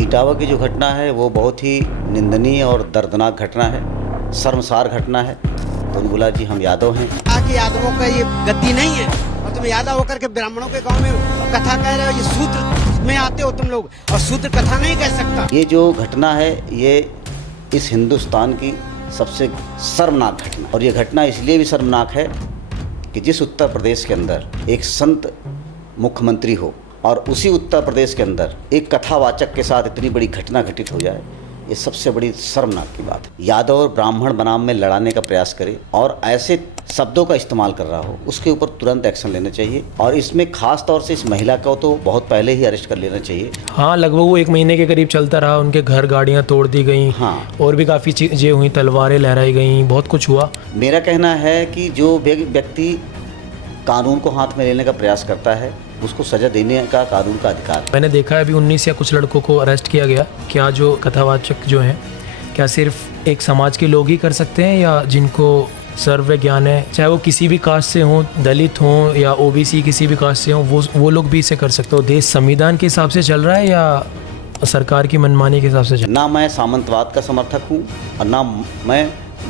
इटावा की जो घटना है वो बहुत ही निंदनीय और दर्दनाक घटना है, शर्मसार घटना है। तो बोला जी हम यादव हैं। कि यादवों का ये गद्दी नहीं है और तुम यादव होकर के ब्राह्मणों के गांव में कथा कह रहे हो। ये सूत्र में आते हो तुम लोग और सूत्र कथा नहीं कह सकता। ये जो घटना है ये इस हिंदुस्तान की सबसे शर्मनाक घटना, और ये घटना इसलिए भी शर्मनाक है कि जिस उत्तर प्रदेश के अंदर एक संत मुख्यमंत्री हो और उसी उत्तर प्रदेश के अंदर एक कथावाचक के साथ इतनी बड़ी घटना घटित हो जाए, ये सबसे बड़ी शर्मनाक की बात है। यादव और ब्राह्मण बनाम में लड़ाने का प्रयास करे और ऐसे शब्दों का इस्तेमाल कर रहा हो, उसके ऊपर तुरंत एक्शन लेना चाहिए। और इसमें खास तौर से इस महिला को तो बहुत पहले ही अरेस्ट कर लेना चाहिए। हाँ, लगभग वो 1 महीने के करीब चलता रहा। उनके घर गाड़ियाँ तोड़ दी गई। हाँ, और भी काफ़ी चीज़ें हुई, तलवारें लहराई गई, बहुत कुछ हुआ। मेरा कहना है कि जो व्यक्ति कानून को हाथ में लेने का प्रयास करता है उसको सजा देने का कानून का अधिकार है। मैंने देखा है अभी 19 या कुछ लड़कों को अरेस्ट किया गया। क्या जो कथावाचक जो हैं, क्या सिर्फ एक समाज के लोग ही कर सकते हैं या जिनको सर्व ज्ञान है, चाहे वो किसी भी कास्ट से हों, दलित हों या ओबीसी किसी भी कास्ट से हों, वो लोग भी इसे कर सकते हो? देश संविधान के हिसाब से चल रहा है या सरकार की मनमानी के हिसाब से चल रहा ना मैं सामंतवाद का समर्थक हूँ और ना मैं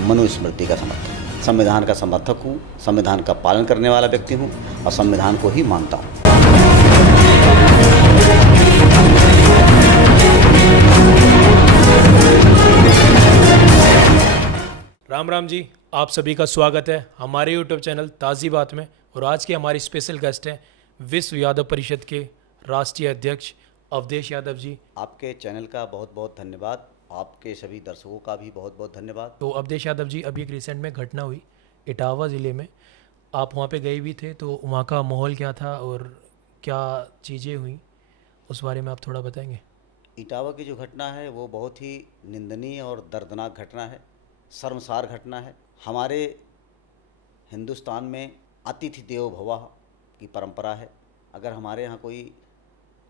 मनुस्मृति का समर्थक हूँ। संविधान का समर्थक हूँ, संविधान का पालन करने वाला व्यक्ति हूँ और संविधान को ही मानता हूँ। राम राम जी, आप सभी का स्वागत है हमारे यूट्यूब चैनल ताज़ी बात में। और आज के हमारे स्पेशल गेस्ट हैं विश्व यादव परिषद के राष्ट्रीय अध्यक्ष अवधेश यादव जी। आपके चैनल का बहुत बहुत धन्यवाद, आपके सभी दर्शकों का भी बहुत बहुत धन्यवाद। तो अवधेश यादव जी, अभी एक रिसेंट में घटना हुई इटावा ज़िले में, आप वहाँ पे गए भी थे, तो वहाँ का माहौल क्या था और क्या चीज़ें हुई उस बारे में आप थोड़ा बताएंगे? इटावा की जो घटना है वो बहुत ही निंदनीय और दर्दनाक घटना है, शर्मसार घटना है। हमारे हिंदुस्तान में अतिथि देवो भव की परंपरा है। अगर हमारे यहाँ कोई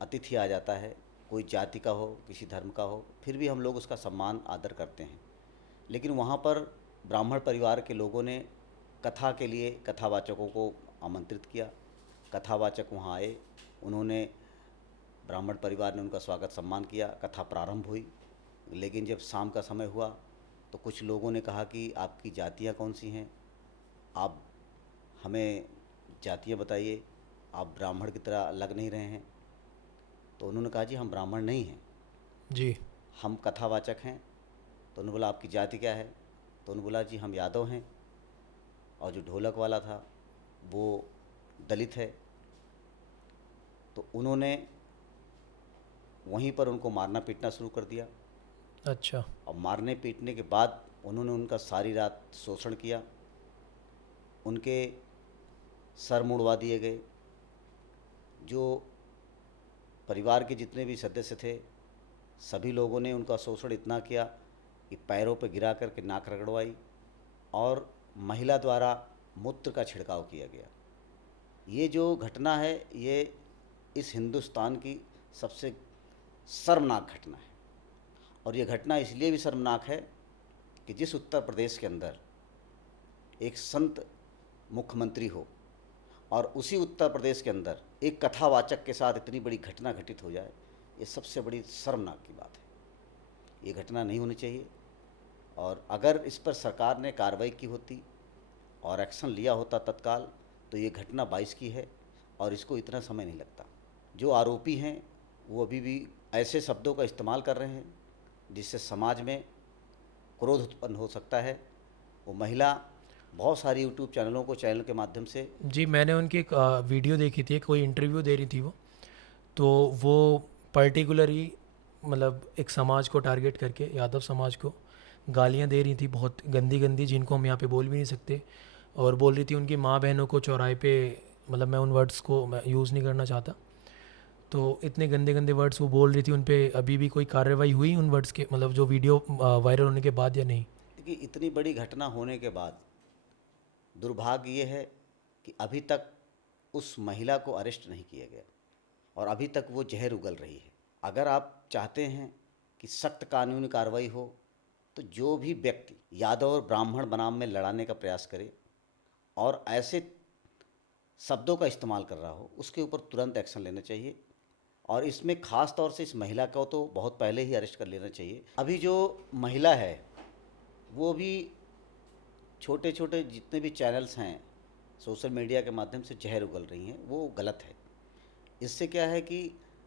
अतिथि आ जाता है, कोई जाति का हो, किसी धर्म का हो, फिर भी हम लोग उसका सम्मान आदर करते हैं। लेकिन वहाँ पर ब्राह्मण परिवार के लोगों ने कथा के लिए कथावाचकों को आमंत्रित किया। कथावाचक वहाँ आए, उन्होंने ब्राह्मण परिवार ने उनका स्वागत सम्मान किया। कथा प्रारंभ हुई, लेकिन जब शाम का समय हुआ तो कुछ लोगों ने कहा कि आपकी जातियाँ कौन सी हैं, आप हमें जातियाँ बताइए, आप ब्राह्मण की तरह लग नहीं रहे हैं। तो उन्होंने कहा जी हम ब्राह्मण नहीं हैं जी, हम कथावाचक हैं। तो उन्होंने बोला आपकी जाति क्या है? तो उन्होंने बोला जी हम यादव हैं, और जो ढोलक वाला था वो दलित है। तो उन्होंने वहीं पर उनको मारना पीटना शुरू कर दिया। अच्छा। और मारने पीटने के बाद उन्होंने उनका सारी रात शोषण किया, उनके सर मुड़वा दिए गए। जो परिवार के जितने भी सदस्य थे सभी लोगों ने उनका शोषण इतना किया कि पैरों पर गिरा करके नाक रगड़वाई और महिला द्वारा मूत्र का छिड़काव किया गया। ये जो घटना है ये इस हिंदुस्तान की सबसे शर्मनाक घटना है। और ये घटना इसलिए भी शर्मनाक है कि जिस उत्तर प्रदेश के अंदर एक संत मुख्यमंत्री हो और उसी उत्तर प्रदेश के अंदर एक कथावाचक के साथ इतनी बड़ी घटना घटित हो जाए, ये सबसे बड़ी शर्मनाक की बात है। ये घटना नहीं होनी चाहिए। और अगर इस पर सरकार ने कार्रवाई की होती और एक्शन लिया होता तत्काल, तो ये घटना 22 की है और इसको इतना समय नहीं लगता। जो आरोपी हैं वो अभी भी ऐसे शब्दों का इस्तेमाल कर रहे हैं जिससे समाज में क्रोध उत्पन्न हो सकता है। वो महिला बहुत सारी यूट्यूब चैनल के माध्यम से जी, मैंने उनकी एक वीडियो देखी थी, कोई इंटरव्यू दे रही थी वो, तो वो पर्टिकुलरली मतलब एक समाज को टारगेट करके, यादव समाज को गालियाँ दे रही थी, बहुत गंदी गंदी, जिनको हम यहाँ पे बोल भी नहीं सकते। और बोल रही थी उनकी माँ बहनों को चौराहे पे, मतलब मैं उन वर्ड्स को मैं यूज़ नहीं करना चाहता, तो इतने गंदे गंदे वर्ड्स वो बोल रही थी उन पे। अभी भी कोई कार्रवाई हुई उन वर्ड्स के, मतलब जो वीडियो वायरल होने के बाद, या नहीं? कि इतनी बड़ी घटना होने के बाद दुर्भाग्य ये है कि अभी तक उस महिला को अरेस्ट नहीं किया गया और अभी तक वो जहर उगल रही है। अगर आप चाहते हैं कि सख्त कानूनी कार्रवाई हो तो जो भी व्यक्ति यादव और ब्राह्मण बनाम में लड़ाने का प्रयास करे और ऐसे शब्दों का इस्तेमाल कर रहा हो, उसके ऊपर तुरंत एक्शन लेना चाहिए। और इसमें ख़ास तौर से इस महिला को तो बहुत पहले ही अरेस्ट कर लेना चाहिए। अभी जो महिला है वो भी छोटे छोटे जितने भी चैनल्स हैं सोशल मीडिया के माध्यम से जहर उगल रही हैं, वो गलत है। इससे क्या है कि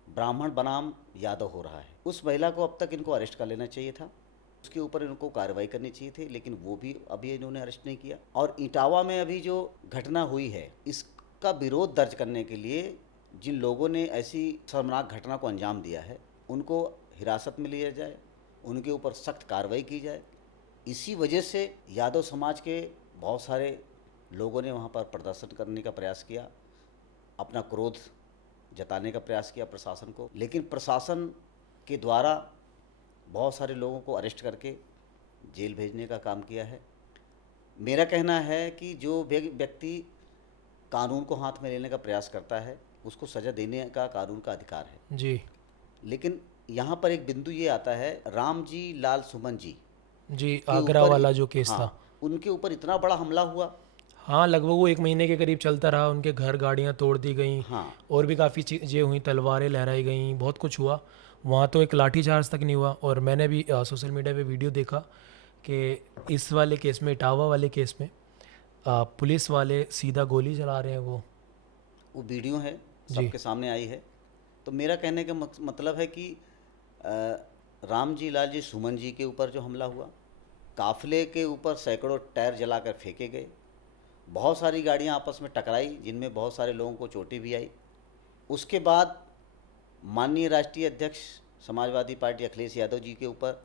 ब्राह्मण बनाम यादव हो रहा है। उस महिला को अब तक इनको अरेस्ट कर लेना चाहिए था, उसके ऊपर इनको कार्रवाई करनी चाहिए थी, लेकिन वो भी अभी इन्होंने अरेस्ट नहीं किया। और इटावा में अभी जो घटना हुई है इसका विरोध दर्ज करने के लिए जिन लोगों ने ऐसी शर्मनाक घटना को अंजाम दिया है उनको हिरासत में लिया जाए, उनके ऊपर सख्त कार्रवाई की जाए। इसी वजह से यादव समाज के बहुत सारे लोगों ने वहाँ पर प्रदर्शन करने का प्रयास किया, अपना क्रोध जताने का प्रयास किया प्रशासन को, लेकिन प्रशासन के द्वारा बहुत सारे लोगों को अरेस्ट करके जेल भेजने का काम किया है। मेरा कहना है कि जो व्यक्ति कानून को हाथ में लेने का प्रयास करता है उसको सज़ा देने का कानून का अधिकार है जी। लेकिन यहाँ पर एक बिंदु ये आता है, राम जी लाल सुमन जी जी, के आगरा ऊपर, वाला जो केस हाँ, था, उनके ऊपर इतना बड़ा हमला हुआ। हाँ, लगभग वो 1 महीने के करीब चलता रहा। उनके घर गाड़ियाँ तोड़ दी गई, हाँ, और भी काफ़ी चीज़ें हुई, तलवारें लहराई गई, बहुत कुछ हुआ वहाँ। तो एक लाठीचार्ज तक नहीं हुआ। और मैंने भी सोशल मीडिया पे वीडियो देखा कि इस वाले केस में, इटावा वाले केस में पुलिस वाले सीधा गोली चला रहे हैं। वो वीडियो है, जी। सबके सामने आई है। तो मेरा कहने का मतलब है कि राम जी लाल जी सुमन जी के ऊपर जो हमला हुआ, काफिले के ऊपर सैकड़ों टायर जलाकर फेंके गए, बहुत सारी गाड़ियां आपस में टकराई जिनमें बहुत सारे लोगों को चोटें भी आई। उसके बाद माननीय राष्ट्रीय अध्यक्ष समाजवादी पार्टी अखिलेश यादव जी के ऊपर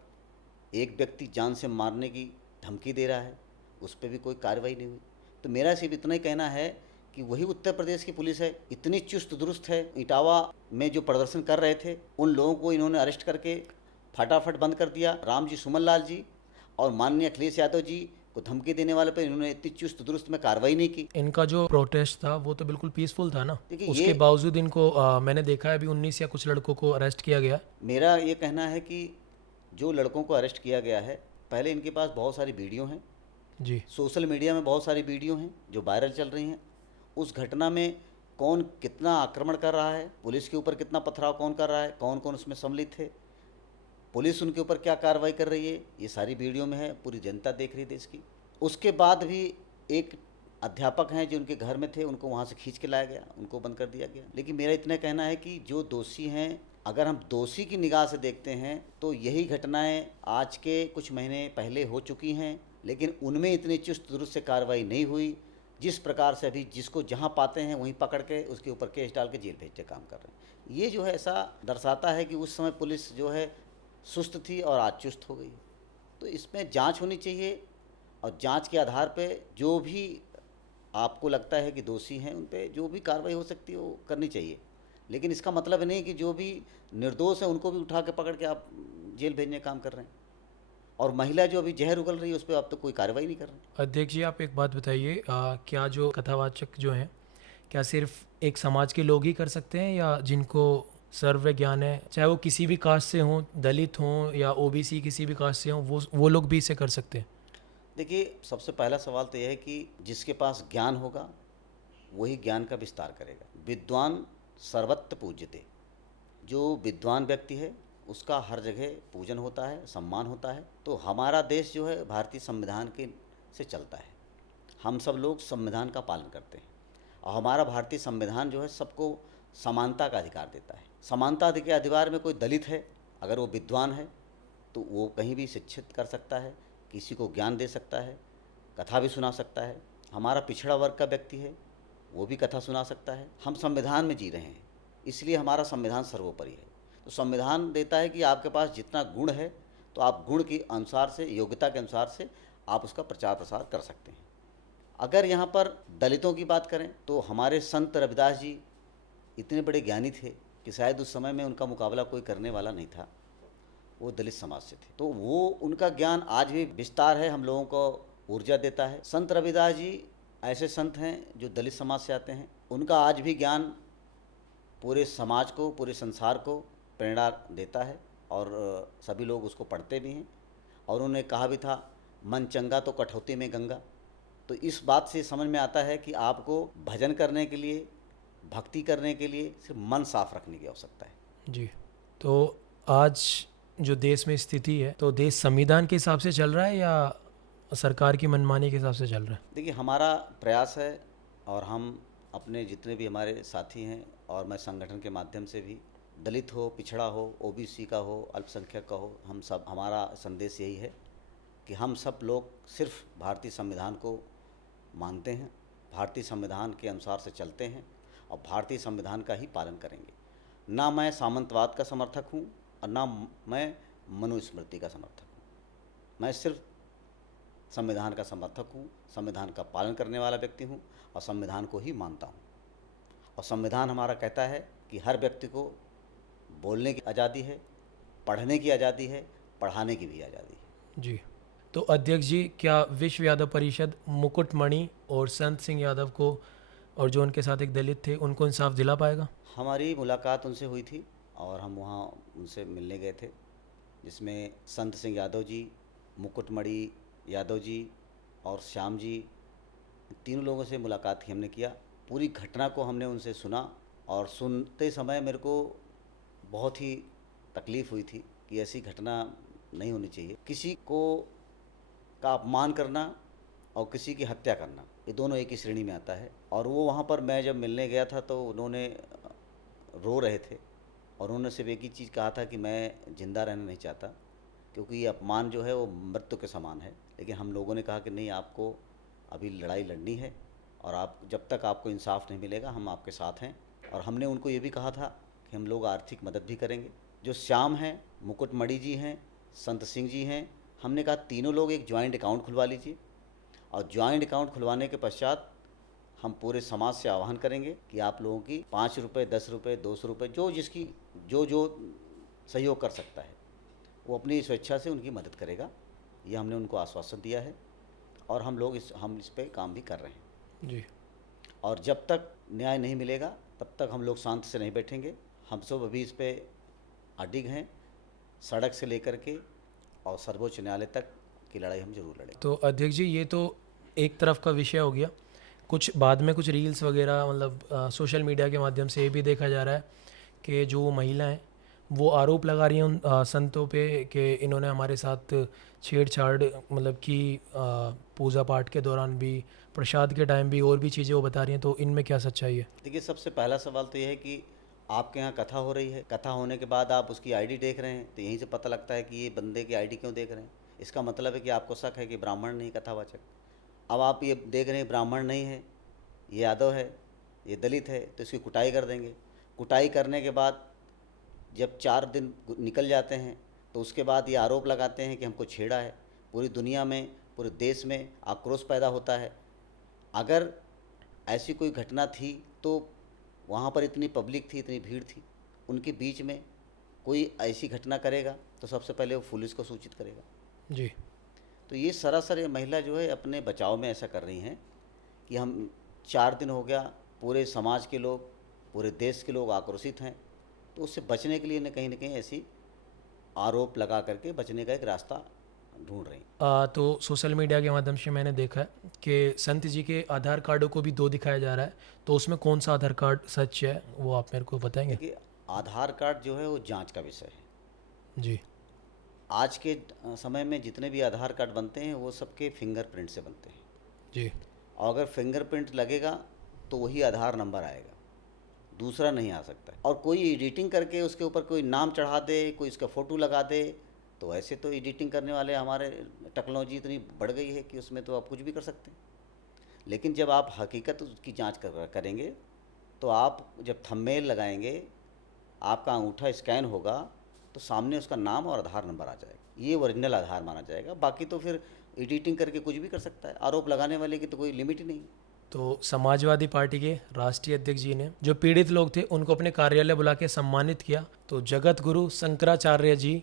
एक व्यक्ति जान से मारने की धमकी दे रहा है, उस पर भी कोई कार्रवाई नहीं हुई। तो मेरा सिर्फ इतना ही कहना है कि वही उत्तर प्रदेश की पुलिस है, इतनी चुस्त दुरुस्त है। इटावा में जो प्रदर्शन कर रहे थे उन लोगों को इन्होंने अरेस्ट करके फटाफट बंद कर दिया। राम जी सुमन लाल जी और माननीय अखिलेश यादव जी को धमकी देने वाले पर इन्होंने इतनी चुस्त दुरुस्त में कार्रवाई नहीं की। इनका जो प्रोटेस्ट था वो तो बिल्कुल पीसफुल था ना, देखिए, उसके बावजूद इनको मैंने देखा है अभी 19 या कुछ लड़कों को अरेस्ट किया गया। मेरा ये कहना है कि जो लड़कों को अरेस्ट किया गया है, पहले इनके पास बहुत सारी वीडियो हैं जी। सोशल मीडिया में, बहुत सारी वीडियो हैं जो वायरल चल रही हैं। उस घटना में कौन कितना आक्रमण कर रहा है, पुलिस के ऊपर कितना पथराव कौन कर रहा है, कौन कौन उसमें सम्मिलित थे, पुलिस उनके ऊपर क्या कार्रवाई कर रही है, ये सारी वीडियो में है, पूरी जनता देख रही है देश की। उसके बाद भी एक अध्यापक हैं जो उनके घर में थे, उनको वहाँ से खींच के लाया गया, उनको बंद कर दिया गया। लेकिन मेरा इतना कहना है कि जो दोषी हैं, अगर हम दोषी की निगाह से देखते हैं तो यही घटनाएं आज के कुछ महीने पहले हो चुकी हैं, लेकिन उनमें इतनी चुस्त दुरुस्त से कार्रवाई नहीं हुई जिस प्रकार से अभी जिसको जहाँ पाते हैं वहीं पकड़ के उसके ऊपर केस डाल के जेल भेजने काम कर रहे हैं। ये जो है ऐसा दर्शाता है कि उस समय पुलिस जो है सुस्त थी और आज चुस्त हो गई। तो इसमें जांच होनी चाहिए और जांच के आधार पे जो भी आपको लगता है कि दोषी हैं उन पे जो भी कार्रवाई हो सकती है वो करनी चाहिए। लेकिन इसका मतलब नहीं कि जो भी निर्दोष है उनको भी उठा के पकड़ के आप जेल भेजने का काम कर रहे हैं। और महिला जो अभी जहर उगल रही है उस पर अब तो कोई कार्रवाई नहीं कर रहे। अध्यक्ष जी, आप एक बात बताइए, क्या जो कथावाचक जो हैं, क्या सिर्फ एक समाज के लोग ही कर सकते हैं या जिनको सर्व ज्ञान है, चाहे वो किसी भी कास्ट से हों, दलित हों या ओबीसी किसी भी कास्ट से हों, वो लोग भी इसे कर सकते हैं? देखिए, सबसे पहला सवाल तो यह है कि जिसके पास ज्ञान होगा वही ज्ञान का विस्तार करेगा। विद्वान सर्वत्र पूज्यते। जो विद्वान व्यक्ति है उसका हर जगह पूजन होता है, सम्मान होता है। तो हमारा देश जो है भारतीय संविधान के से चलता है, हम सब लोग संविधान का पालन करते हैं और हमारा भारतीय संविधान जो है सबको समानता का अधिकार देता है। समानता के अधिकार में कोई दलित है, अगर वो विद्वान है तो वो कहीं भी शिक्षित कर सकता है, किसी को ज्ञान दे सकता है, कथा भी सुना सकता है। हमारा पिछड़ा वर्ग का व्यक्ति है वो भी कथा सुना सकता है। हम संविधान में जी रहे हैं, इसलिए हमारा संविधान सर्वोपरि है। तो संविधान देता है कि आपके पास जितना गुण है तो आप गुण के अनुसार से, योग्यता के अनुसार से आप उसका प्रचार प्रसार कर सकते हैं। अगर यहाँ पर दलितों की बात करें तो हमारे संत रविदास जी इतने बड़े ज्ञानी थे कि शायद उस समय में उनका मुकाबला कोई करने वाला नहीं था, वो दलित समाज से थे। तो वो उनका ज्ञान आज भी विस्तार है, हम लोगों को ऊर्जा देता है। संत रविदास जी ऐसे संत हैं जो दलित समाज से आते हैं, उनका आज भी ज्ञान पूरे समाज को, पूरे संसार को प्रेरणा देता है और सभी लोग उसको पढ़ते भी हैं। और उन्होंने कहा भी था, मन चंगा तो कठौती में गंगा। तो इस बात से समझ में आता है कि आपको भजन करने के लिए, भक्ति करने के लिए सिर्फ मन साफ रखने की आवश्यकता है। जी। तो आज जो देश में स्थिति है, तो देश संविधान के हिसाब से चल रहा है या सरकार की मनमानी के हिसाब से चल रहा है? देखिए, हमारा प्रयास है और हम अपने जितने भी हमारे साथी हैं और मैं संगठन के माध्यम से भी, दलित हो, पिछड़ा हो, ओबीसी का हो, अल्पसंख्यक का हो, हम सब, हमारा संदेश यही है कि हम सब लोग सिर्फ भारतीय संविधान को मानते हैं, भारतीय संविधान के अनुसार से चलते हैं और भारतीय संविधान का ही पालन करेंगे। ना मैं सामंतवाद का समर्थक हूँ और ना मैं मनुस्मृति का समर्थक हूँ। मैं सिर्फ संविधान का समर्थक हूँ, संविधान का पालन करने वाला व्यक्ति हूँ और संविधान को ही मानता हूँ। और संविधान हमारा कहता है कि हर व्यक्ति को बोलने की आज़ादी है, पढ़ने की आज़ादी है, पढ़ाने की भी आज़ादी है। जी। तो अध्यक्ष जी, क्या विश्व यादव परिषद मुकुटमणि और संत सिंह यादव को और जो उनके साथ एक दलित थे उनको इंसाफ दिला पाएगा? हमारी मुलाकात उनसे हुई थी और हम वहाँ उनसे मिलने गए थे, जिसमें संत सिंह यादव जी, मुकुटमणि यादव जी और श्याम जी, तीनों लोगों से मुलाकात की हमने किया। पूरी घटना को हमने उनसे सुना और सुनते समय मेरे को बहुत ही तकलीफ़ हुई थी कि ऐसी घटना नहीं होनी चाहिए। किसी को का अपमान करना और किसी की हत्या करना, ये दोनों एक ही श्रेणी में आता है। और वो वहाँ पर मैं जब मिलने गया था तो उन्होंने रो रहे थे और उन्होंने सिर्फ एक ही चीज़ कहा था कि मैं ज़िंदा रहना नहीं चाहता, क्योंकि ये अपमान जो है वो मृत्यु के समान है। लेकिन हम लोगों ने कहा कि नहीं, आपको अभी लड़ाई लड़नी है और आप, जब तक आपको इंसाफ नहीं मिलेगा हम आपके साथ हैं। और हमने उनको ये भी कहा था कि हम लोग आर्थिक मदद भी करेंगे। जो श्याम हैं, मुकुटमणि जी हैं, संत सिंह जी हैं, हमने कहा तीनों लोग एक जॉइंट अकाउंट खुलवा लीजिए और जॉइंट अकाउंट खुलवाने के पश्चात हम पूरे समाज से आह्वान करेंगे कि आप लोगों की 5 रुपये, 10 रुपये, 200 रुपये, जो जिसकी जो सहयोग कर सकता है वो अपनी स्वेच्छा से उनकी मदद करेगा। ये हमने उनको आश्वासन दिया है और हम इस पे काम भी कर रहे हैं। जी। और जब तक न्याय नहीं मिलेगा तब तक हम लोग शांत से नहीं बैठेंगे। हम सब अभी इस पे अडिग हैं, सड़क से लेकर के और सर्वोच्च न्यायालय तक की लड़ाई हम जरूर लड़ेंगे। तो अध्यक्ष जी, ये तो एक तरफ का विषय हो गया। कुछ बाद में कुछ रील्स वगैरह, मतलब सोशल मीडिया के माध्यम से ये भी देखा जा रहा है कि जो महिलाएं वो आरोप लगा रही हैं उन संतों पे कि इन्होंने हमारे साथ छेड़छाड़ मतलब कि पूजा पाठ के दौरान भी, प्रसाद के टाइम भी, और भी चीज़ें वो बता रही हैं। तो इनमें क्या सच्चाई है? देखिए, सबसे पहला सवाल तो यह है कि आपके यहाँ कथा हो रही है, कथा होने के बाद आप उसकी आईडी देख रहे हैं, तो यहीं से पता लगता है कि ये बंदे की आईडी क्यों देख रहे हैं। इसका मतलब है कि आपको शक है कि ब्राह्मण नहीं कथावाचक। अब आप ये देख रहे हैं ब्राह्मण नहीं है, ये यादव है, ये दलित है, तो इसकी कुटाई कर देंगे। कुटाई करने के बाद जब 4 दिन निकल जाते हैं तो उसके बाद ये आरोप लगाते हैं कि हमको छेड़ा है। पूरी दुनिया में, पूरे देश में आक्रोश पैदा होता है। अगर ऐसी कोई घटना थी तो वहाँ पर इतनी पब्लिक थी, इतनी भीड़ थी, उनके बीच में कोई ऐसी घटना करेगा तो सबसे पहले वो पुलिस को सूचित करेगा। जी। तो ये सरासर ये महिला जो है अपने बचाव में ऐसा कर रही हैं कि हम 4 दिन हो गया, पूरे समाज के लोग, पूरे देश के लोग आक्रोशित हैं, तो उससे बचने के लिए न कहीं ऐसी आरोप लगा करके बचने का एक रास्ता ढूंढ रही हैं। तो सोशल मीडिया के माध्यम से मैंने देखा है कि संत जी के आधार कार्डों को भी 2 दिखाया जा रहा है, तो उसमें कौन सा आधार कार्ड सच है वो आप मेरे को बताएंगे? देखिए, आधार कार्ड जो है वो जांच का विषय है। जी। आज के समय में जितने भी आधार कार्ड बनते हैं वो सबके फिंगरप्रिंट से बनते हैं। जी। और अगर फिंगरप्रिंट लगेगा तो वही आधार नंबर आएगा, दूसरा नहीं आ सकता। और कोई एडिटिंग करके उसके ऊपर कोई नाम चढ़ा दे, कोई इसका फ़ोटो लगा दे, तो ऐसे तो एडिटिंग करने वाले, हमारे टेक्नोलॉजी इतनी बढ़ गई है कि उसमें तो आप कुछ भी कर सकते हैं। लेकिन जब आप हकीकत उसकी जांच करेंगे तो आप जब थंबनेल लगाएंगे, आपका अंगूठा स्कैन होगा तो सामने उसका नाम और आधार नंबर आ जाएगा। ये ओरिजिनल आधार माना जाएगा। बाकी तो फिर एडिटिंग करके कुछ भी कर सकता है। आरोप लगाने वाले की तो कोई लिमिट ही नहीं। तो समाजवादी पार्टी के राष्ट्रीय अध्यक्ष जी ने जो पीड़ित लोग थे उनको अपने कार्यालय बुला के सम्मानित किया, तो जगत गुरु शंकराचार्य जी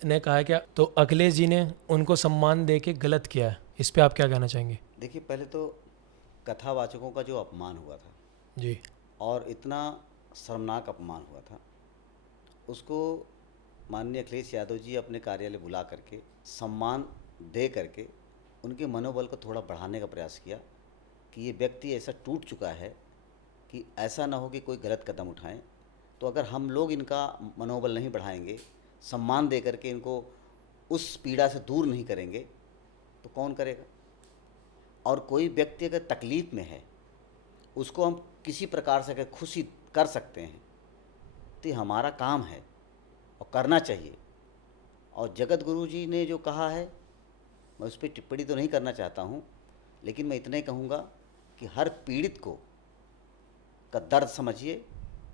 ने कहा क्या, तो अखिलेश जी ने उनको सम्मान दे के गलत किया है। इस पे आप क्या कहना चाहेंगे? देखिए, पहले तो कथावाचकों का जो अपमान हुआ था जी। और इतना शर्मनाक अपमान हुआ था, उसको माननीय अखिलेश यादव जी अपने कार्यालय बुला करके सम्मान दे करके उनके मनोबल को थोड़ा बढ़ाने का प्रयास किया कि ये व्यक्ति ऐसा टूट चुका है कि ऐसा ना हो कि कोई गलत कदम उठाएं। तो अगर हम लोग इनका मनोबल नहीं बढ़ाएंगे, सम्मान दे करके इनको उस पीड़ा से दूर नहीं करेंगे, तो कौन करेगा। और कोई व्यक्ति अगर तकलीफ़ में है, उसको हम किसी प्रकार से अगर खुशी कर सकते हैं, तो ये हमारा काम है और करना चाहिए। और जगत गुरु जी ने जो कहा है, मैं उस पर टिप्पणी तो नहीं करना चाहता हूँ, लेकिन मैं इतना ही कहूँगा कि हर पीड़ित को का दर्द समझिए,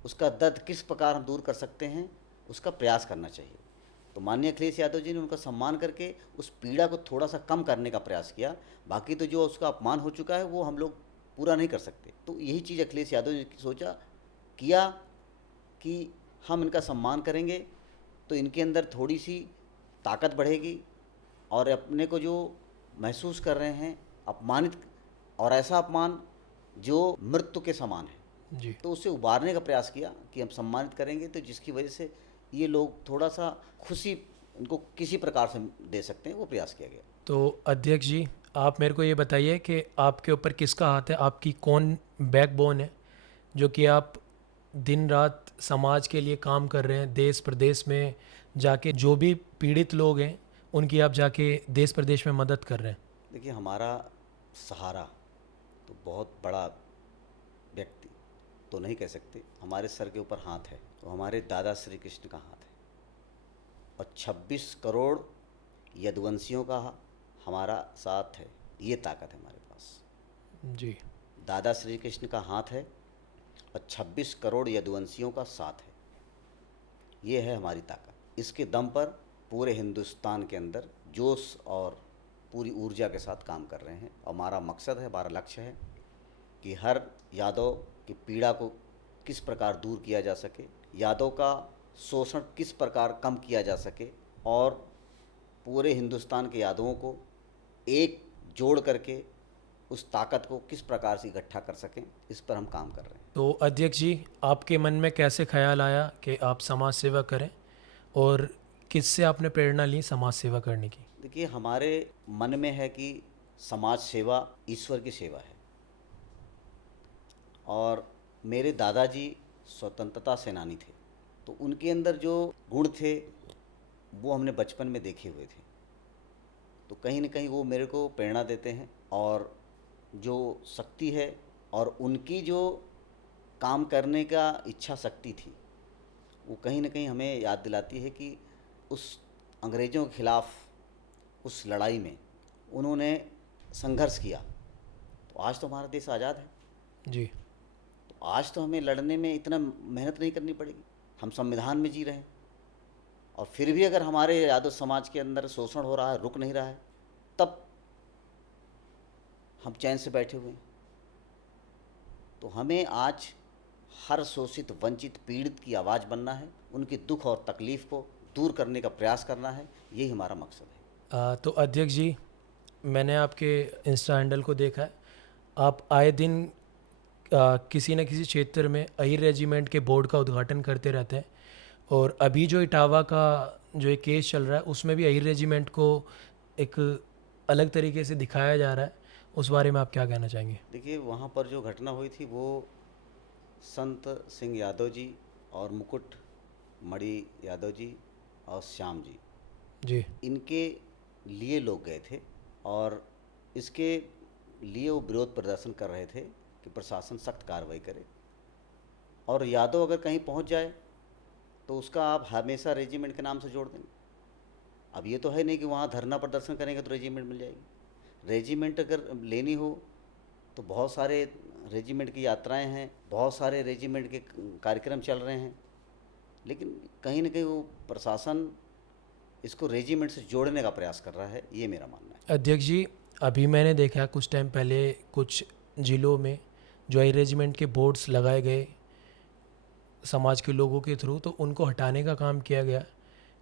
उसका दर्द किस प्रकार हम दूर कर सकते हैं, उसका प्रयास करना चाहिए। तो माननीय अखिलेश यादव जी ने उनका सम्मान करके उस पीड़ा को थोड़ा सा कम करने का प्रयास किया। बाकी तो जो उसका अपमान हो चुका है वो हम लोग पूरा नहीं कर सकते। तो यही चीज़ अखिलेश यादव जी ने सोचा किया कि हम इनका सम्मान करेंगे तो इनके अंदर थोड़ी सी ताकत बढ़ेगी और अपने को जो महसूस कर रहे हैं अपमानित, और ऐसा अपमान जो मृत्यु के समान है, जी। तो उससे उबारने का प्रयास किया कि हम सम्मानित करेंगे, तो जिसकी वजह से ये लोग थोड़ा सा खुशी इनको किसी प्रकार से दे सकते हैं, वो प्रयास किया गया। तो अध्यक्ष जी, आप मेरे को ये बताइए कि आपके ऊपर किसका हाथ है, आपकी कौन बैकबोन है जो कि आप दिन रात समाज के लिए काम कर रहे हैं, देश प्रदेश में जाके जो भी पीड़ित लोग हैं उनकी आप जाके देश प्रदेश में मदद कर रहे हैं। देखिए, हमारा सहारा तो बहुत बड़ा व्यक्ति तो नहीं कह सकते, हमारे सर के ऊपर हाथ है, तो हमारे दादा श्री कृष्ण का हाथ है और 26 करोड़ यदुवंशियों का हमारा साथ है। ये ताकत है हमारे पास। जी। दादा श्री कृष्ण का हाथ है और 26 करोड़ यदुवंशियों का साथ है। ये है हमारी ताकत। इसके दम पर पूरे हिंदुस्तान के अंदर जोश और पूरी ऊर्जा के साथ काम कर रहे हैं। और हमारा मकसद है, हमारा लक्ष्य है कि हर यादव की पीड़ा को किस प्रकार दूर किया जा सके, यादव का शोषण किस प्रकार कम किया जा सके और पूरे हिंदुस्तान के यादवों को एक जोड़ करके उस ताकत को किस प्रकार से इकट्ठा कर सकें, इस पर हम काम कर रहे हैं। तो अध्यक्ष जी, आपके मन में कैसे ख्याल आया कि आप समाज सेवा करें और किससे आपने प्रेरणा ली समाज सेवा करने की? देखिए, हमारे मन में है कि समाज सेवा ईश्वर की सेवा है और मेरे दादाजी स्वतंत्रता सेनानी थे, तो उनके अंदर जो गुण थे वो हमने बचपन में देखे हुए थे, तो कहीं ना कहीं वो मेरे को प्रेरणा देते हैं। और जो शक्ति है और उनकी जो काम करने का इच्छा शक्ति थी, वो कहीं ना कहीं हमें याद दिलाती है कि उस अंग्रेज़ों के खिलाफ़ उस लड़ाई में उन्होंने संघर्ष किया, तो आज तो हमारा देश आज़ाद है। जी। तो आज तो हमें लड़ने में इतना मेहनत नहीं करनी पड़ेगी, हम संविधान में जी रहे हैं। और फिर भी अगर हमारे यादव समाज के अंदर शोषण हो रहा है, रुक नहीं रहा है, तब हम चैन से बैठे हुए हैं। तो हमें आज हर शोषित, वंचित, पीड़ित की आवाज़ बनना है, उनकी दुख और तकलीफ़ को दूर करने का प्रयास करना है, यही हमारा मकसद है। तो अध्यक्ष जी, मैंने आपके इंस्टा हैंडल को देखा है, आप आए दिन किसी न किसी क्षेत्र में अहिर रेजिमेंट के बोर्ड का उद्घाटन करते रहते हैं और अभी जो इटावा का जो एक केस चल रहा है उसमें भी अहिर रेजिमेंट को एक अलग तरीके से दिखाया जा रहा है, उस बारे में आप क्या कहना चाहेंगे? देखिए, वहाँ पर जो घटना हुई थी वो संत सिंह यादव जी और मुकुट मणि यादव जी और श्याम जी, इनके लिए लोग गए थे और इसके लिए वो विरोध प्रदर्शन कर रहे थे कि प्रशासन सख्त कार्रवाई करे और यादव अगर कहीं पहुंच जाए तो उसका आप हमेशा रेजिमेंट के नाम से जोड़ देंगे। अब ये तो है नहीं कि वहाँ धरना प्रदर्शन करेंगे तो रेजिमेंट मिल जाएगी। रेजिमेंट अगर लेनी हो तो बहुत सारे रेजिमेंट की यात्राएं हैं, बहुत सारे रेजिमेंट के कार्यक्रम चल रहे हैं, लेकिन कहीं ना कहीं वो प्रशासन इसको रेजिमेंट से जोड़ने का प्रयास कर रहा है, ये मेरा मानना है। अध्यक्ष जी, अभी मैंने देखा कुछ टाइम पहले कुछ ज़िलों में जो अहिर रेजिमेंट के बोर्ड्स लगाए गए समाज के लोगों के थ्रू, तो उनको हटाने का काम किया गया,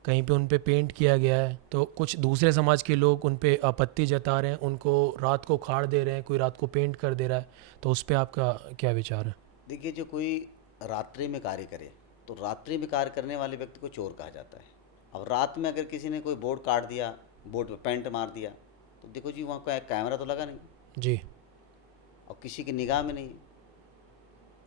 कहीं पे उन पे पेंट किया गया है, तो कुछ दूसरे समाज के लोग उन पे आपत्ति जता रहे हैं, उनको रात को उखाड़ दे रहे हैं, कोई रात को पेंट कर दे रहा है, तो उस पर आपका क्या विचार है? देखिए, जो कोई रात्रि में कार्य करे तो रात्रि में कार्य करने वाले व्यक्ति को चोर कहा जाता है। अब रात में अगर किसी ने कोई बोर्ड काट दिया, बोर्ड पे पेंट मार दिया, तो देखो जी, वहाँ का कैमरा तो लगा नहीं जी। और किसी की निगाह में नहीं,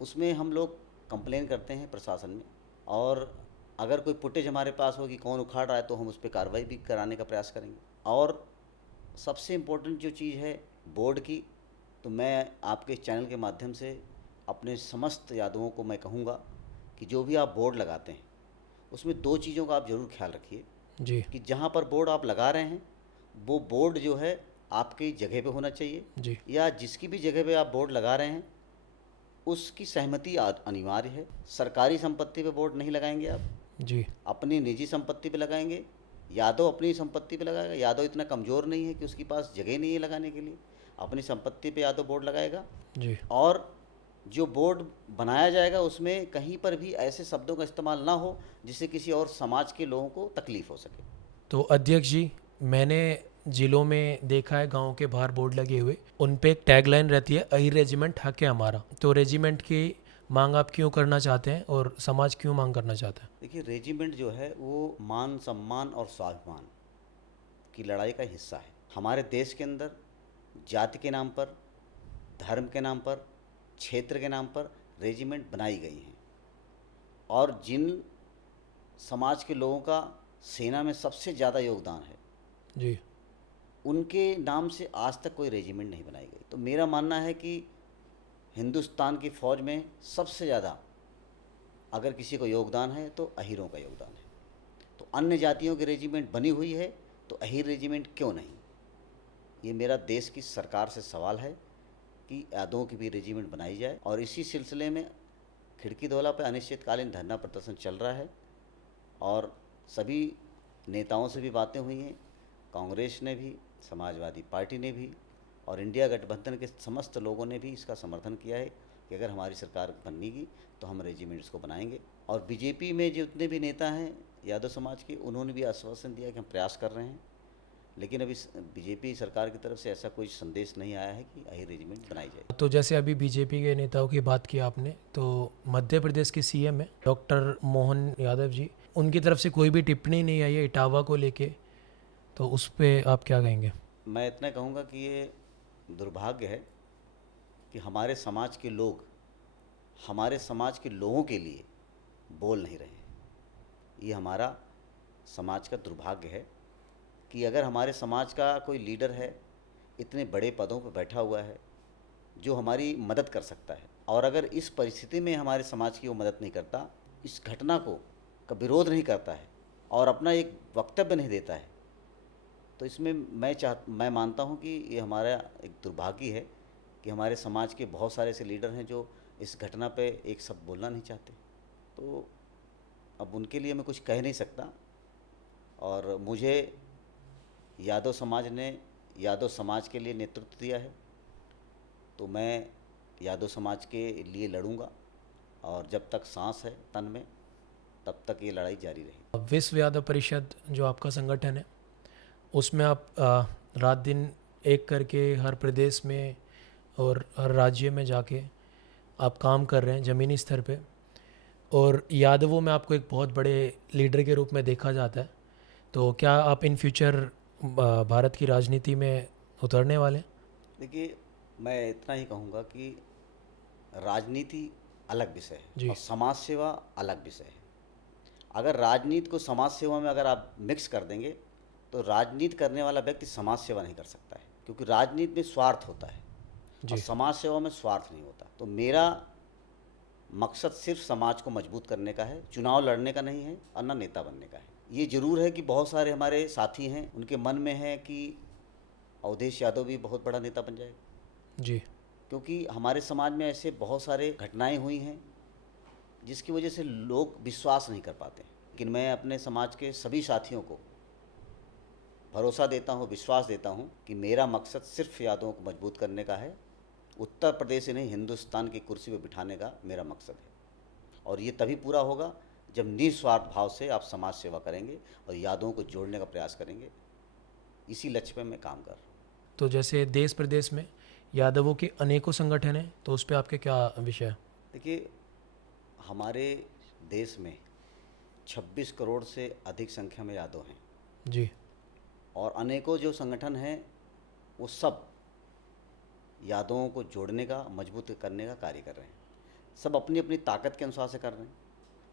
उसमें हम लोग कंप्लेन करते हैं प्रशासन में और अगर कोई फुटेज हमारे पास होगी कौन उखाड़ रहा है तो हम उस पर कार्रवाई भी कराने का प्रयास करेंगे। और सबसे इम्पोर्टेंट जो चीज़ है बोर्ड की, तो मैं आपके इस चैनल के माध्यम से अपने समस्त यादवों को मैं कहूँगा कि जो भी आप बोर्ड लगाते हैं उसमें दो चीज़ों का आप ज़रूर ख्याल रखिए जी कि जहाँ पर बोर्ड आप लगा रहे हैं वो बोर्ड जो है आपकी जगह पे होना चाहिए, जी या जिसकी भी जगह पे आप बोर्ड लगा रहे हैं उसकी सहमति अनिवार्य है। सरकारी संपत्ति पे बोर्ड नहीं लगाएंगे आप, जी अपनी निजी संपत्ति पे लगाएंगे। यादव अपनी संपत्ति पे लगाएगा, यादव इतना कमज़ोर नहीं है कि उसके पास जगह नहीं है लगाने के लिए, अपनी संपत्ति पे यादव बोर्ड लगाएगा। जी और जो बोर्ड बनाया जाएगा उसमें कहीं पर भी ऐसे शब्दों का इस्तेमाल ना हो जिससे किसी और समाज के लोगों को तकलीफ़ हो सके। तो अध्यक्ष जी, मैंने ज़िलों में देखा है गांव के बाहर बोर्ड लगे हुए, उन पे एक टैगलाइन रहती है, अही रेजिमेंट हक है हमारा। तो रेजिमेंट की मांग आप क्यों करना चाहते हैं और समाज क्यों मांग करना चाहता है? देखिए, रेजिमेंट जो है वो मान सम्मान और स्वाभिमान की लड़ाई का हिस्सा है। हमारे देश के अंदर जाति के नाम पर, धर्म के नाम पर, क्षेत्र के नाम पर रेजिमेंट बनाई गई हैं, और जिन समाज के लोगों का सेना में सबसे ज़्यादा योगदान है जी उनके नाम से आज तक कोई रेजिमेंट नहीं बनाई गई। तो मेरा मानना है कि हिंदुस्तान की फ़ौज में सबसे ज़्यादा अगर किसी को योगदान है तो अहीरों का योगदान है। तो अन्य जातियों की रेजिमेंट बनी हुई है तो अहीर रेजिमेंट क्यों नहीं? ये मेरा देश की सरकार से सवाल है कि यादवों की भी रेजिमेंट बनाई जाए। और इसी सिलसिले में खिड़की दौला पर अनिश्चितकालीन धरना प्रदर्शन चल रहा है और सभी नेताओं से भी बातें हुई हैं, कांग्रेस ने भी, समाजवादी पार्टी ने भी और इंडिया गठबंधन के समस्त लोगों ने भी इसका समर्थन किया है कि अगर हमारी सरकार बनेगी तो हम रेजिमेंट्स को बनाएंगे। और बीजेपी में जितने भी नेता हैं यादव समाज के, उन्होंने भी आश्वासन दिया कि हम प्रयास कर रहे हैं, लेकिन अभी बीजेपी सरकार की तरफ से ऐसा कोई संदेश नहीं आया है कि अही रेजिमेंट बनाई जाए। तो जैसे अभी बीजेपी के नेताओं की बात की आपने, तो मध्य प्रदेश के सीएम है डॉक्टर मोहन यादव जी, उनकी तरफ से कोई भी टिप्पणी नहीं आई है इटावा को लेके, तो उस पर आप क्या कहेंगे? मैं इतना कहूँगा कि ये दुर्भाग्य है कि हमारे समाज के लोग हमारे समाज के लोगों के लिए बोल नहीं रहे हैं। ये हमारा समाज का दुर्भाग्य है कि अगर हमारे समाज का कोई लीडर है, इतने बड़े पदों पर बैठा हुआ है, जो हमारी मदद कर सकता है, और अगर इस परिस्थिति में हमारे समाज की वो मदद नहीं करता, इस घटना का विरोध नहीं करता है और अपना एक वक्तव्य नहीं देता है, तो इसमें मैं मानता हूँ कि ये हमारा एक दुर्भाग्य है कि हमारे समाज के बहुत सारे ऐसे लीडर हैं जो इस घटना पे एक शब्द बोलना नहीं चाहते। तो अब उनके लिए मैं कुछ कह नहीं सकता, और मुझे यादव समाज ने यादव समाज के लिए नेतृत्व दिया है, तो मैं यादव समाज के लिए लड़ूंगा, और जब तक सांस है तन में तब तक ये लड़ाई जारी रहेगी। विश्व यादव परिषद जो आपका संगठन है, उसमें आप रात दिन एक करके हर प्रदेश में और हर राज्य में जाके आप काम कर रहे हैं ज़मीनी स्तर पे, और यादवों में आपको एक बहुत बड़े लीडर के रूप में देखा जाता है। तो क्या आप इन फ्यूचर भारत की राजनीति में उतरने वाले हैं? देखिए, मैं इतना ही कहूँगा कि राजनीति अलग विषय जी। है और समाज सेवा अलग विषय है। अगर राजनीति को समाज सेवा में अगर आप मिक्स कर देंगे तो राजनीति करने वाला व्यक्ति समाज सेवा नहीं कर सकता है, क्योंकि राजनीति में स्वार्थ होता है और समाज सेवा में स्वार्थ नहीं होता। तो मेरा मकसद सिर्फ समाज को मजबूत करने का है, चुनाव लड़ने का नहीं है और न नेता बनने का है। ये ज़रूर है कि बहुत सारे हमारे साथी हैं, उनके मन में है कि अवधेश यादव भी बहुत बड़ा नेता बन जाएगा जी, क्योंकि हमारे समाज में ऐसे बहुत सारे घटनाएं हुई हैं जिसकी वजह से लोग विश्वास नहीं कर पाते। लेकिन मैं अपने समाज के सभी साथियों को भरोसा देता हूँ, विश्वास देता हूँ कि मेरा मकसद सिर्फ यादवों को मजबूत करने का है, उत्तर प्रदेश ही नहीं हिंदुस्तान की कुर्सी पर बिठाने का मेरा मकसद है। और ये तभी पूरा होगा जब निस्वार्थ भाव से आप समाज सेवा करेंगे और यादवों को जोड़ने का प्रयास करेंगे। इसी लक्ष्य पे मैं काम कर रहा हूँ। तो जैसे देश प्रदेश में यादवों के अनेकों संगठन हैं, तो उस पर आपके क्या विषय है? देखिए, हमारे देश में 26 करोड़ से अधिक संख्या में यादव हैं जी, और अनेकों जो संगठन हैं वो सब यादवों को जोड़ने का, मजबूत करने का कार्य कर रहे हैं। सब अपनी अपनी ताकत के अनुसार से कर रहे हैं।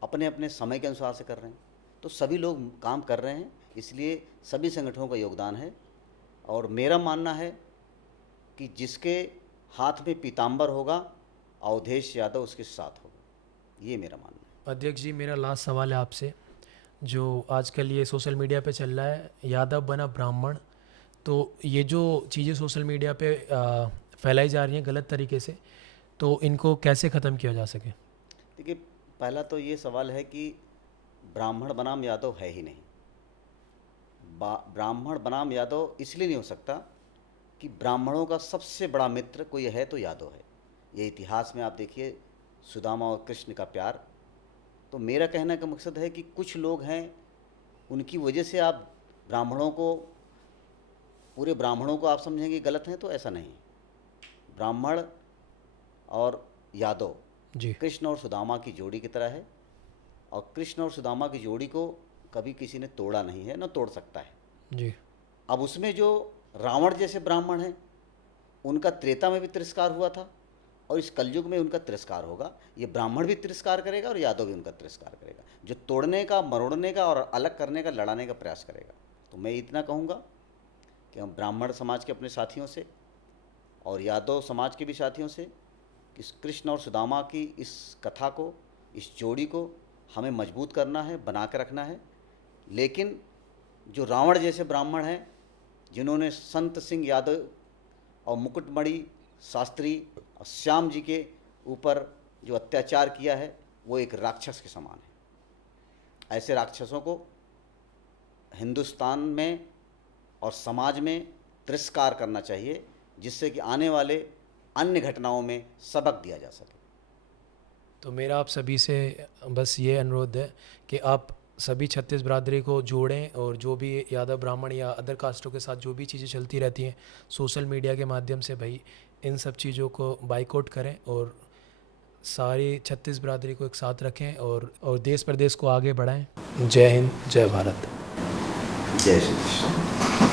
अपने अपने समय के अनुसार से कर रहे हैं। तो सभी लोग काम कर रहे हैं, इसलिए सभी संगठनों का योगदान है। और मेरा मानना है कि जिसके हाथ में पीताम्बर होगा, अवधेश यादव उसके साथ होगा, ये मेरा मानना है। अध्यक्ष जी, मेरा लास्ट सवाल है आपसे। जो आजकल ये सोशल मीडिया पे चल रहा है, यादव बना ब्राह्मण, तो ये जो चीज़ें सोशल मीडिया पे फैलाई जा रही हैं गलत तरीके से, तो इनको कैसे ख़त्म किया जा सके? देखिए, पहला तो ये सवाल है कि ब्राह्मण बनाम यादव है ही नहीं। ब्राह्मण बनाम यादव इसलिए नहीं हो सकता कि ब्राह्मणों का सबसे बड़ा मित्र कोई है तो यादव है। ये इतिहास में आप देखिए, सुदामा और कृष्ण का प्यार। तो मेरा कहने का मकसद है कि कुछ लोग हैं, उनकी वजह से आप ब्राह्मणों को, पूरे ब्राह्मणों को आप समझेंगे गलत हैं, तो ऐसा नहीं। ब्राह्मण और यादव जी कृष्ण और सुदामा की जोड़ी की तरह है, और कृष्ण और सुदामा की जोड़ी को कभी किसी ने तोड़ा नहीं है, न तोड़ सकता है। जी अब उसमें जो रावण जैसे ब्राह्मण हैं, उनका त्रेता में भी तिरस्कार हुआ था, और इस कलयुग में उनका तिरस्कार होगा। ये ब्राह्मण भी तिरस्कार करेगा और यादव भी उनका तिरस्कार करेगा, जो तोड़ने का, मरोड़ने का और अलग करने का, लड़ाने का प्रयास करेगा। तो मैं इतना कहूँगा कि हम ब्राह्मण समाज के अपने साथियों से और यादव समाज के भी साथियों से, इस कृष्ण और सुदामा की इस कथा को, इस जोड़ी को हमें मजबूत करना है, बना के रखना है। लेकिन जो रावण जैसे ब्राह्मण हैं, जिन्होंने संत सिंह यादव और मुकुटमणि शास्त्री और श्याम जी के ऊपर जो अत्याचार किया है, वो एक राक्षस के समान है। ऐसे राक्षसों को हिंदुस्तान में और समाज में तिरस्कार करना चाहिए, जिससे कि आने वाले अन्य घटनाओं में सबक दिया जा सके। तो मेरा आप सभी से बस ये अनुरोध है कि आप सभी छत्तीस बिरादरी को जोड़ें, और जो भी यादव ब्राह्मण या अदर कास्टों के साथ जो भी चीज़ें चलती रहती हैं सोशल मीडिया के माध्यम से, भाई इन सब चीज़ों को बाइकआउट करें और सारी छत्तीस बिरादरी को एक साथ रखें, और देश प्रदेश को आगे बढ़ाएं। जय हिंद, जय भारत। जय श्री कृष्ण।